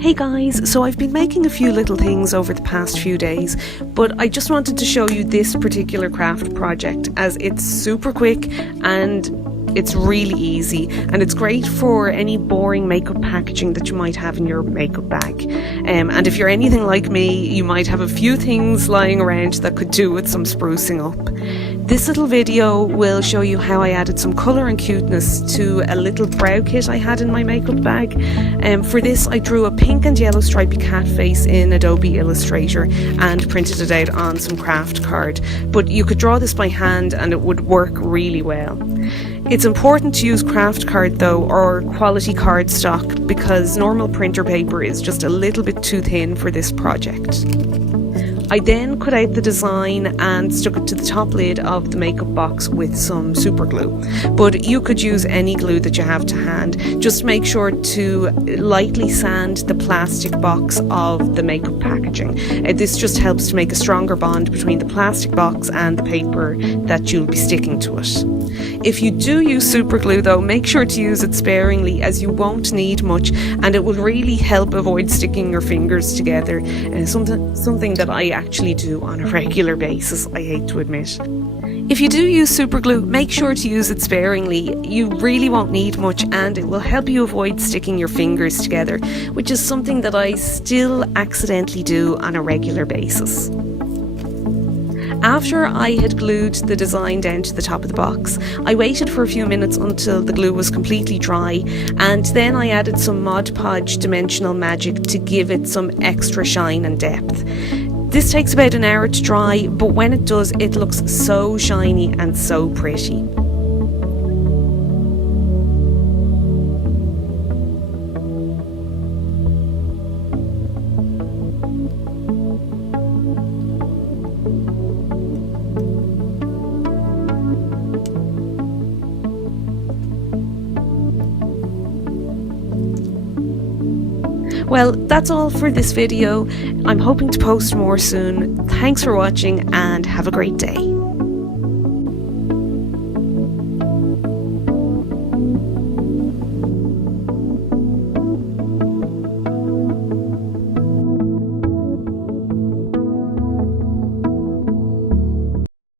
Hey guys, so I've been making a few little things over the past few days, but I just wanted to show you this particular craft project as it's super quick and it's really easy, and it's great for any boring makeup packaging that you might have in your makeup bag. And if you're anything like me, you might have a few things lying around that could do with some sprucing up. This little video will show you how I added some colour and cuteness to a little brow kit I had in my makeup bag. For this I drew a pink and yellow stripy cat face in Adobe Illustrator and printed it out on some craft card. But you could draw this by hand and it would work really well. It's important to use craft card though, or quality cardstock, because normal printer paper is just a little bit too thin for this project. I then cut out the design and stuck it to the top lid of the makeup box with some super glue. But you could use any glue that you have to hand. Just make sure to lightly sand the plastic box of the makeup packaging. This just helps to make a stronger bond between the plastic box and the paper that you'll be sticking to it. If you do use super glue though, make sure to use it sparingly, as you won't need much and it will really help avoid sticking your fingers together. Something that I actually do on a regular basis, I hate to admit. If you do use super glue, make sure to use it sparingly. You really won't need much and it will help you avoid sticking your fingers together, which is something that I still accidentally do on a regular basis. After I had glued the design down to the top of the box, I waited for a few minutes until the glue was completely dry, and then I added some Mod Podge Dimensional Magic to give it some extra shine and depth. This takes about an hour to dry, but when it does, it looks so shiny and so pretty. Well, that's all for this video. I'm hoping to post more soon. Thanks for watching and have a great day.